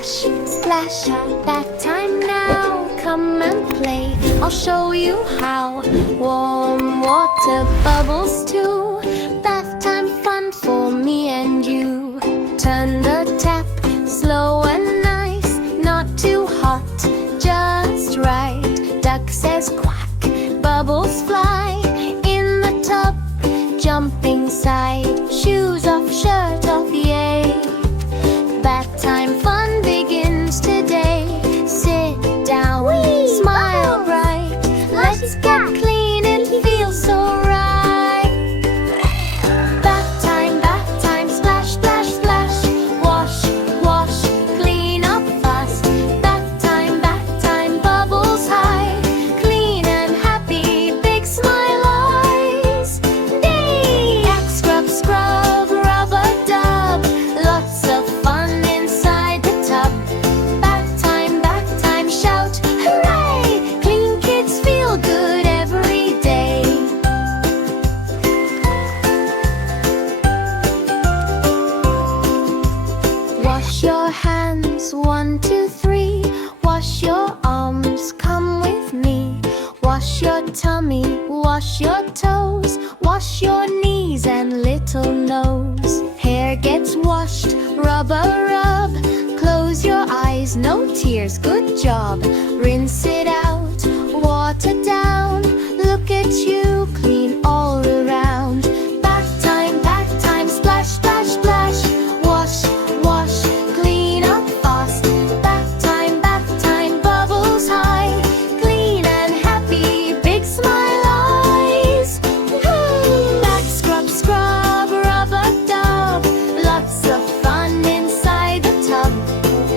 Splash, splash, bath time now. Come and play, I'll show you how. Warm water bubbles too. Bath time fun for me and you. Turn the tap, slow and nice. Not too hot, just right. Duck says quack, bubbles fly. In the tub, jumping side. Shoes off, shirt off, yay. Bath time fun begins today. Sit down, smile bright. Let's get clean, it feels so right. Bath time, splash, splash, splash. Wash, wash, clean up fast. Bath time, bubbles high. Clean and happy, big smile eyes. Day! Back scrub, scrub, rubber dub. Lots of fun inside the tub. Bath time, shout, hooray! Clean kids feel good every day. Wash your hands, 1, 2, 3. Wash your arms, come with me. Wash your tummy, wash your toes. Wash your knees and little nose. Hair gets washed, rub a rub. Close your eyes, no tears, good job. Rinse it out, water down. Look at you, clean all around. Bath time, splash, splash, splash. Wash, wash, clean up fast. Bath time, bubbles high. Clean and happy, big smile eyes. Back scrub, scrub, rubber dub. Lots of fun inside the tub.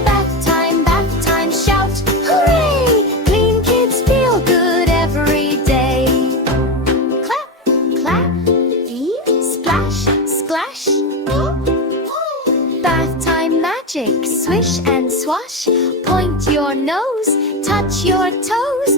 Bath time, shout, hooray! Clean kids feel good every day. Clap, clap, beep, splash, splash. Bath time magic, swish and swash. Point your nose, touch your toes.